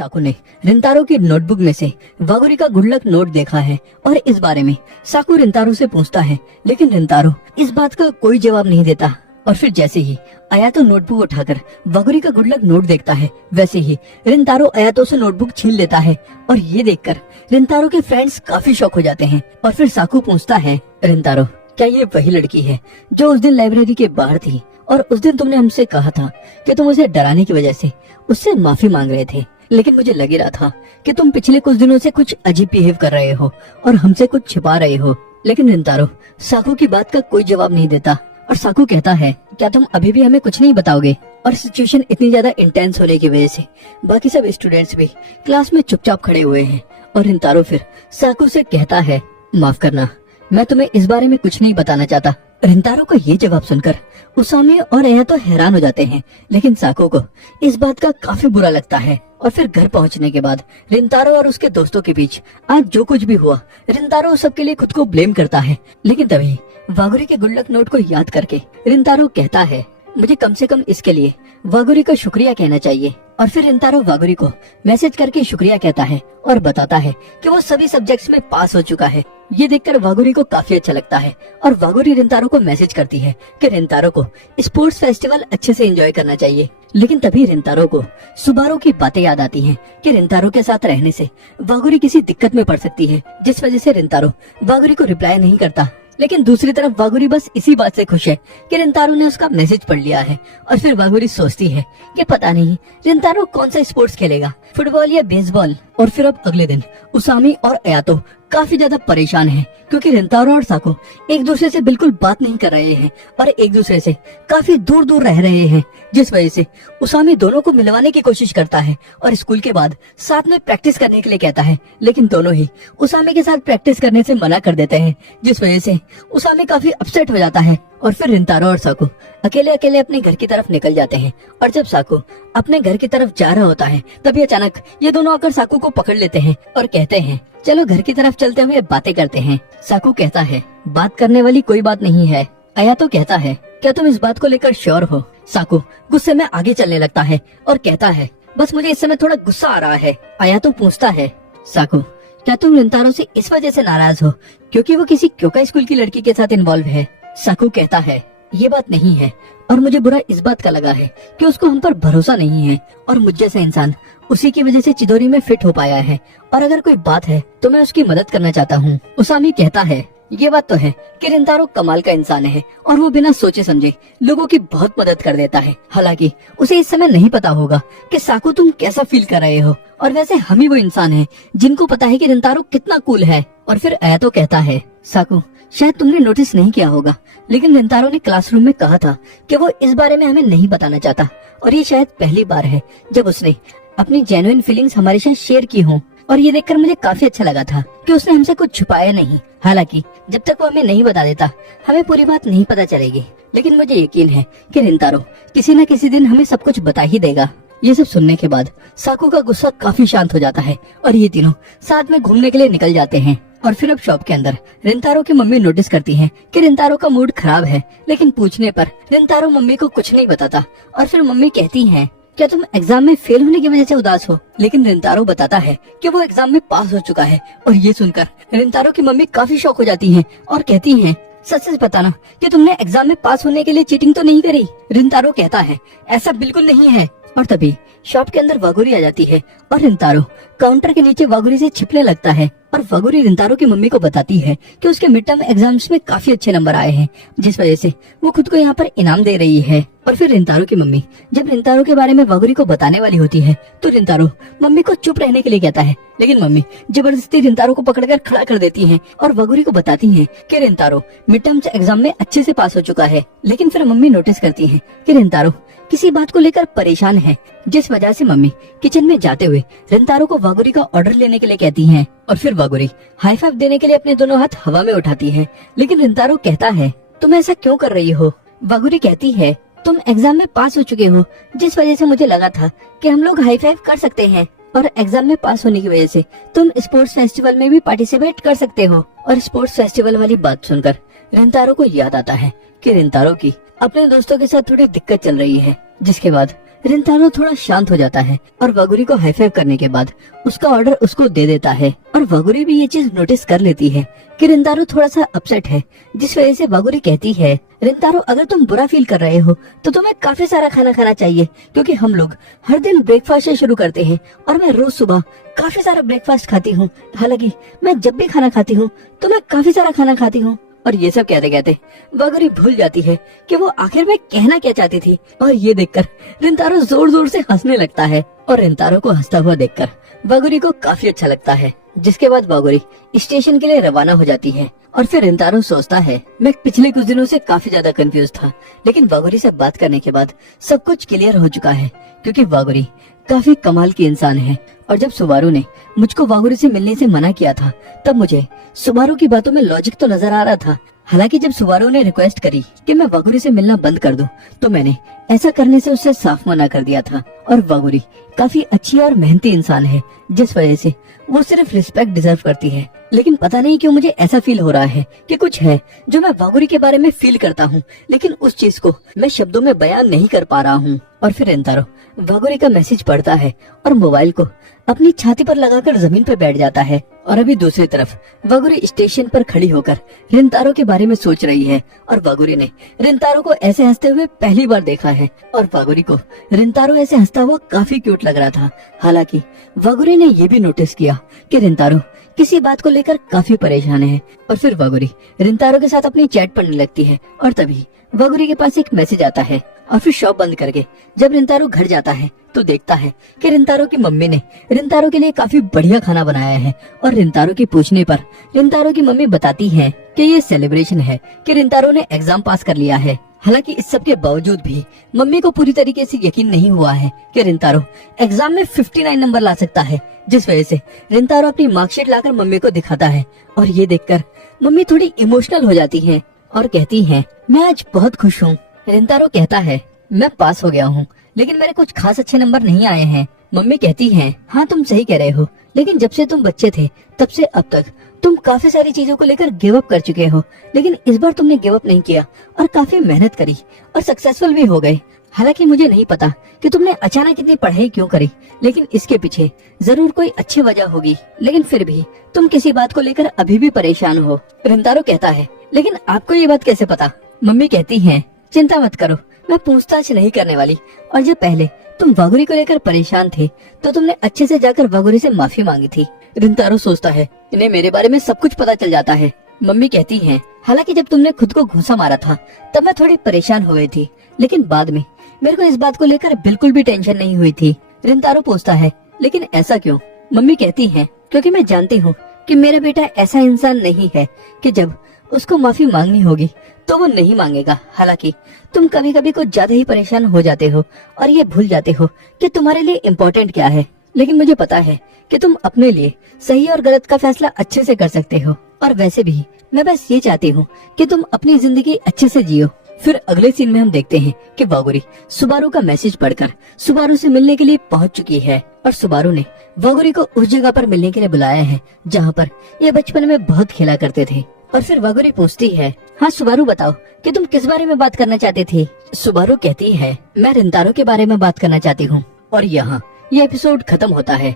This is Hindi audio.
साकू ने रिंतारो की नोटबुक में से वागुरी का गुड लक नोट देखा है और इस बारे में साकू रिंतारो से पूछता है, लेकिन रिंतारो इस बात का कोई जवाब नहीं देता। और फिर जैसे ही आयातो नोटबुक उठाकर वागुरी का गुड लक नोट देखता है, वैसे ही रिंतारो आयातो से नोटबुक छीन लेता है। और ये देखकर रिंतारो के फ्रेंड्स काफी शॉक हो जाते हैं। और फिर साकू पूछता है, रिंतारो क्या ये वही लड़की है जो उस दिन लाइब्रेरी के बाहर थी और उस दिन तुमने हमसे कहा था कि तुम उसे डराने की वजह से उससे माफी मांग रहे थे, लेकिन मुझे लग रहा था कि तुम पिछले कुछ दिनों से कुछ अजीब बिहेव कर रहे हो और हमसे कुछ छिपा रहे हो। लेकिन रिंतारो साकू की बात का कोई जवाब नहीं देता और साकू कहता है, क्या तुम अभी भी हमें कुछ नहीं बताओगे? और सिचुएशन इतनी ज्यादा इंटेंस होने की वजह से बाकी सब स्टूडेंट्स भी क्लास में चुपचाप खड़े हुए हैं। और रिंतारो फिर साकू से कहता है, माफ करना, मैं तुम्हें इस बारे में कुछ नहीं बताना चाहता। रिंतारो का ये जवाब सुनकर उसामी और एया तो हैरान हो जाते हैं, लेकिन साकू को इस बात का काफी बुरा लगता है। और फिर घर पहुंचने के बाद रिंतारो और उसके दोस्तों के बीच आज जो कुछ भी हुआ, रिंतारो सबके लिए खुद को ब्लेम करता है। लेकिन तभी वागुरी के गुड लक नोट को याद करके रिंतारो कहता है, मुझे कम से कम इसके लिए वागुरी का शुक्रिया कहना चाहिए। और फिर रिंतारो वागुरी को मैसेज करके शुक्रिया कहता है और बताता है कि वो सभी सब्जेक्ट्स में पास हो चुका है। ये देखकर वागुरी को काफी अच्छा लगता है और वागुरी रिंतारो को मैसेज करती है कि रिंतारो को स्पोर्ट्स फेस्टिवल अच्छे से एंजॉय करना चाहिए। लेकिन तभी रिंतारो को सुबारू की बातें याद आती हैं कि रिंतारो के साथ रहने से वागुरी किसी दिक्कत में पड़ सकती है, जिस वजह से रिंतारो वागुरी को रिप्लाई नहीं करता। लेकिन दूसरी तरफ वागुरी बस इसी बात से खुश है कि रिंतारो ने उसका मैसेज पढ़ लिया है। और फिर वागुरी सोचती है कि पता नहीं रिंतारो कौन सा स्पोर्ट्स खेलेगा, फुटबॉल या बेसबॉल। और फिर अब अगले दिन उसामी और आयातो काफी ज्यादा परेशान हैं क्योंकि रिंतारो और साकू एक दूसरे से बिल्कुल बात नहीं कर रहे हैं और एक दूसरे से काफी दूर दूर रह रहे हैं, जिस वजह से उसामी दोनों को मिलवाने की कोशिश करता है और स्कूल के बाद साथ में प्रैक्टिस करने के लिए कहता है। लेकिन दोनों ही उसामी के साथ प्रैक्टिस करने से मना कर देते हैं, जिस वजह से उसामी काफी अपसेट हो जाता है। और फिर रिंतारो और साकू अकेले अकेले अपने घर की तरफ निकल जाते हैं। और जब साकू अपने घर की तरफ जा रहा होता है, तभी अचानक ये दोनों आकर साकू को पकड़ लेते हैं और कहते हैं, चलो घर की तरफ चलते हुए बातें करते हैं। साकू कहता है, बात करने वाली कोई बात नहीं है। आयातो कहता है, क्या तुम इस बात को लेकर श्योर हो? साकू गुस्से में आगे चलने लगता है और कहता है, बस मुझे इस समय थोड़ा गुस्सा आ रहा है। आयातो पूछता है, साकू क्या तुम रिंतारो से इस वजह से नाराज हो क्योंकि वो किसी क्योका स्कूल की लड़की के साथ इन्वॉल्व है? साकू कहता है, ये बात नहीं है और मुझे बुरा इस बात का लगा है कि उसको हम पर भरोसा नहीं है और मुझ जैसा इंसान उसी की वजह से चिदोरी में फिट हो पाया है और अगर कोई बात है तो मैं उसकी मदद करना चाहता हूँ। उसामी कहता है, ये बात तो है कि रिंतारो कमाल का इंसान है और वो बिना सोचे समझे लोगों की बहुत मदद कर देता है। हालांकि उसे इस समय नहीं पता होगा कि साकू तुम कैसा फील कर रहे हो और वैसे हम ही वो इंसान हैं जिनको पता है कि रिंतारो कितना कूल है। और फिर आयातो कहता है, साकू शायद तुमने नोटिस नहीं किया होगा, लेकिन रिंतारो ने क्लासरूम में कहा था कि वो इस बारे में हमें नहीं बताना चाहता और ये शायद पहली बार है जब उसने अपनी जेन्युइन फीलिंग्स हमारे साथ शेयर की हों। और ये देखकर मुझे काफी अच्छा लगा था कि उसने हमसे कुछ छुपाया नहीं। हालांकि जब तक वो हमें नहीं बता देता हमें पूरी बात नहीं पता चलेगी, लेकिन मुझे यकीन है कि रिंतारो किसी न किसी दिन हमें सब कुछ बता ही देगा। ये सब सुनने के बाद साकू का गुस्सा काफी शांत हो जाता है और ये तीनों साथ में घूमने के लिए निकल जाते हैं। और फिर अब शॉप के अंदर रिंतारो की मम्मी नोटिस करती है कि रिंतारो का मूड खराब है, लेकिन पूछने पर रिंतारो मम्मी को कुछ नहीं बताता। और फिर मम्मी कहती है, क्या तुम एग्जाम में फेल होने की वजह से उदास हो? लेकिन रिंतारो बताता है कि वो एग्जाम में पास हो चुका है। और ये सुनकर रिंतारो की मम्मी काफी शॉक हो जाती है और कहती है, सच सच बताना कि तुमने एग्जाम में पास होने के लिए चीटिंग तो नहीं करी? रिंतारो कहता है, ऐसा बिल्कुल नहीं है। और तभी शॉप के अंदर वागुरी आ जाती है और रिंतारो काउंटर के नीचे वागुरी से छिपने लगता है। और वागुरी रिंतारो की मम्मी को बताती है कि उसके मिड टर्म एग्जाम्स में काफी अच्छे नंबर आए हैं, जिस वजह से वो खुद को यहाँ पर इनाम दे रही है। और फिर रिंतारो की मम्मी जब रिंतारो के बारे में वागुरी को बताने वाली होती है तो रिंतारो मम्मी को चुप रहने के लिए कहता है, लेकिन मम्मी जबरदस्ती रिंतारो को पकड़कर खड़ा कर देती है और वागुरी को बताती है कि रिंतारो मिड टर्म एग्जाम में अच्छे से पास हो चुका है। लेकिन फिर मम्मी नोटिस करती है कि रिंतारो किसी बात को लेकर परेशान है, जिस वजह से मम्मी किचन में जाते हुए रिंतारो को वागुरी का ऑर्डर लेने के लिए कहती हैं। और फिर वागुरी हाई फाइव देने के लिए अपने दोनों हाथ हवा में उठाती है, लेकिन रिंतारो कहता है, तुम ऐसा क्यों कर रही हो? वागुरी कहती है, तुम एग्जाम में पास हो चुके हो, जिस वजह से मुझे लगा था कि हम लोग हाई फाइव कर सकते हैं और एग्जाम में पास होने की वजह से तुम स्पोर्ट्स फेस्टिवल में भी पार्टिसिपेट कर सकते हो। और स्पोर्ट्स फेस्टिवल वाली बात सुनकर रिंतारो को याद आता है कि रिंतारो की अपने दोस्तों के साथ थोड़ी दिक्कत चल रही है, जिसके बाद रिंतारो थोड़ा शांत हो जाता है और वगुरी को हाई फाइव करने के बाद उसका ऑर्डर उसको दे देता है। और वगुरी भी ये चीज नोटिस कर लेती है कि रिंतारो थोड़ा सा अपसेट है, जिस वजह से वगुरी कहती है, रिंतारो अगर तुम बुरा फील कर रहे हो तो तुम्हें काफी सारा खाना खाना चाहिए, क्योंकि हम लोग हर दिन ब्रेकफास्ट से शुरू करते हैं और मैं रोज सुबह काफी सारा ब्रेकफास्ट खाती हूँ। हालांकि मैं जब भी खाना खाती हूँ तो मैं काफी सारा खाना खाती हूँ। और ये सब कहते कहते वगुरी भूल जाती है कि वो आखिर में कहना क्या चाहती थी। और ये देखकर रिंतारो जोर जोर से हंसने लगता है और रिंतारो को हंसता हुआ देखकर वगुरी को काफी अच्छा लगता है। जिसके बाद वगुरी स्टेशन के लिए रवाना हो जाती है। और फिर रिंतारो सोचता है, मैं पिछले कुछ दिनों से काफी ज्यादा कंफ्यूज था, लेकिन वगुरी से बात करने के बाद सब कुछ क्लियर हो चुका है, क्योंकि वगुरी काफी कमाल की इंसान है। और जब सुबारू ने मुझको वगुरी से मिलने से मना किया था, तब मुझे सुबारू की बातों में लॉजिक तो नजर आ रहा था। हालांकि जब सुबारू ने रिक्वेस्ट करी कि मैं वगुरी से मिलना बंद कर दूं, तो मैंने ऐसा करने से उससे साफ मना कर दिया था। और वगुरी काफी अच्छी और मेहनती इंसान है, जिस वजह से वो सिर्फ रिस्पेक्ट डिजर्व करती है। लेकिन पता नहीं क्यों मुझे ऐसा फील हो रहा है कि कुछ है जो मैं वगुरी के बारे में फील करता हूँ, लेकिन उस चीज को मैं शब्दों में बयान नहीं कर पा रहा हूँ। और फिर रिंतारो वगुरी का मैसेज पढ़ता है और मोबाइल को अपनी छाती पर लगाकर जमीन पर बैठ जाता है। और अभी दूसरी तरफ वगुरी स्टेशन पर खड़ी होकर रिंतारो के बारे में सोच रही है। और वगुरी ने रिंतारो को ऐसे हंसते हुए पहली बार देखा है, और वगुरी को रिंतारो ऐसे हंसता हुआ काफी क्यूट लग रहा था। हालांकि वगुरी ने ये भी नोटिस किया कि रिंतारो किसी बात को लेकर काफी परेशान है। और फिर वगुरी रिंतारो के साथ अपनी चैट पढ़ने लगती है, और तभी वगुरी के पास एक मैसेज आता है। और फिर शॉप बंद करके जब रिंतारो घर जाता है तो देखता है कि रिंतारो की मम्मी ने रिंतारो के लिए काफी बढ़िया खाना बनाया है। और रिंतारो के पूछने पर रिंतारो की मम्मी बताती है कि ये सेलिब्रेशन है कि रिंतारो ने एग्जाम पास कर लिया है। हालांकि इस सब के बावजूद भी मम्मी को पूरी तरीके से यकीन नहीं हुआ है कि रिंतारो एग्जाम में 59 नंबर ला सकता है, जिस वजह से रिंतारो अपनी मार्कशीट लाकर मम्मी को दिखाता है। और ये देखकर मम्मी थोड़ी इमोशनल हो जाती है और कहती है, मैं आज बहुत खुश हूँ। रिंतारो कहता है, मैं पास हो गया हूँ, लेकिन मेरे कुछ खास अच्छे नंबर नहीं आए हैं। मम्मी कहती है, हाँ तुम सही कह रहे हो, लेकिन जब से तुम बच्चे थे तब से अब तक तुम काफी सारी चीजों को लेकर गिव अप कर चुके हो, लेकिन इस बार तुमने गिव अप नहीं किया और काफी मेहनत करी और सक्सेसफुल भी हो गए। हालांकि मुझे नहीं पता कि तुमने अचानक इतनी पढ़ाई क्यों करी, लेकिन इसके पीछे जरूर कोई अच्छी वजह होगी, लेकिन फिर भी तुम किसी बात को लेकर अभी भी परेशान हो। रिंतारो कहता है, लेकिन आपको ये बात कैसे पता? मम्मी कहती है, चिंता मत करो, मैं पूछताछ नहीं करने वाली। और जब पहले तुम वगुरी को लेकर परेशान थे तो तुमने अच्छे से जाकर वगुरी से माफी मांगी थी। रिंतारो सोचता है, इन्हें मेरे बारे में सब कुछ पता चल जाता है। मम्मी कहती है, हालांकि जब तुमने खुद को घूंसा मारा था तब मैं थोड़ी परेशान हो गई थी, लेकिन बाद में मेरे को इस बात को लेकर बिल्कुल भी टेंशन नहीं हुई थी। रिंतारो पूछता है, लेकिन ऐसा क्यों? मम्मी कहती है, क्योंकि मैं जानती हूँ कि मेरा बेटा ऐसा इंसान नहीं है कि जब उसको माफी मांगनी होगी तो वो नहीं मांगेगा। हालांकि तुम कभी कभी कुछ ज्यादा ही परेशान हो जाते हो और ये भूल जाते हो कि तुम्हारे लिए इम्पोर्टेंट क्या है, लेकिन मुझे पता है कि तुम अपने लिए सही और गलत का फैसला अच्छे से कर सकते हो। और वैसे भी मैं बस ये चाहती हूँ कि तुम अपनी जिंदगी अच्छे से जियो। फिर अगले सीन में हम देखते हैं कि वगुरी सुबारू का मैसेज पढ़कर सुबारू से मिलने के लिए पहुंच चुकी है, और सुबारू ने वगुरी को उस जगह पर मिलने के लिए बुलाया है जहाँ पर ये बचपन में बहुत खेला करते थे। और फिर वगुरी पूछती है, हाँ सुबारू बताओ कि तुम किस बारे में बात करना चाहते थे? सुबारू कहती है, मैं रिंतारो के बारे में बात करना चाहती हूँ। और यहाँ ये एपिसोड खत्म होता है।